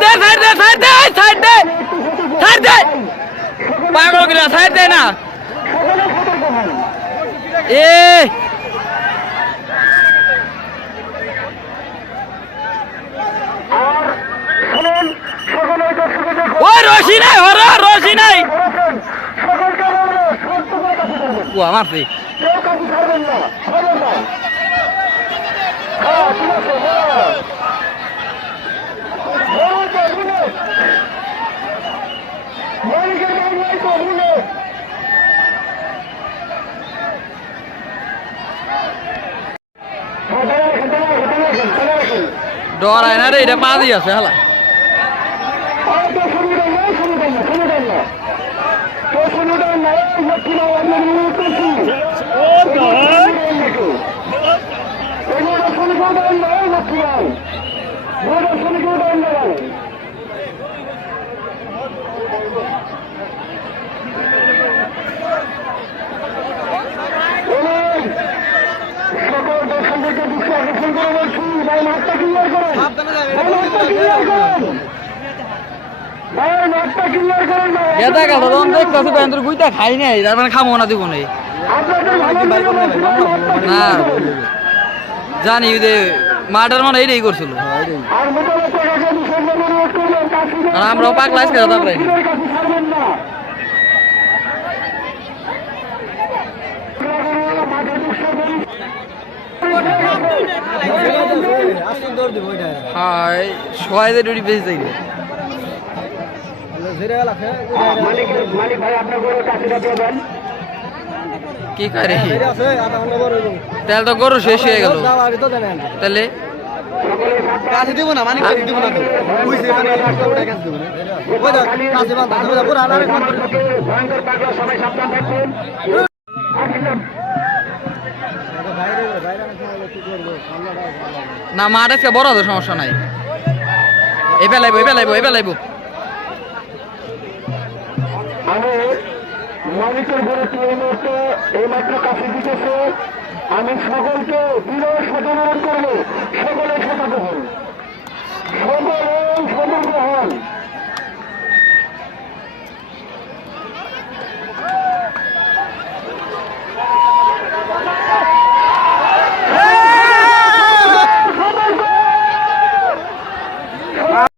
দে ছাড় দে ছাড় দে ছাড় দে ছাড় দে। পাগল গিলা ছাড় দে না। এ। ও নাই হর রশি নাই। আমার ডরায় না রে এটা দিয়ে আছে হালা। আর তো শুনুন না, শুনুন না, শুনুন না। তো শুনুন না, এই যে কিনা আপনার নিয়ে করছি। এগুলো শুনুন না, এই লক্ষ্মীরাম। এগুলো শুনুন না, বলুন, সকল দর্শকদেরকে দৃষ্টি আকর্ষণ করে বলছি ভাই মাঠটা ক্লিয়ার করেন ভাই মাঠটা ভাই না গেদা গেল তখন দেখতেছি বেন্দর গুইটা খাই নাই, তার মানে খামো না দিব মাঠটা না। জানি যে মাটার মানে এইটাই করছিল। আর আমরাও পাগলা আজকে দাদা না হাই সবাই ডুটি বেশি দেন। কি করে তাহলে তো গরু শেষ হয়ে গেল। তাহলে? কাছে দিব না মানে দিব না তো। বুঝছে মানে ওই দেখ কাছে বান্ধা ওই পুরো আলারে ভয়ঙ্কর পাগলা সবাই সাবধান থাকবেন। না মাঠ আজকে বড় সমস্যা নাই। এবে লাইব এবে লাইব এবে লাইব এই মাত্র কাছে আমি সকলকে বিরোধ সচেতন করব সকলে সতর্ক হব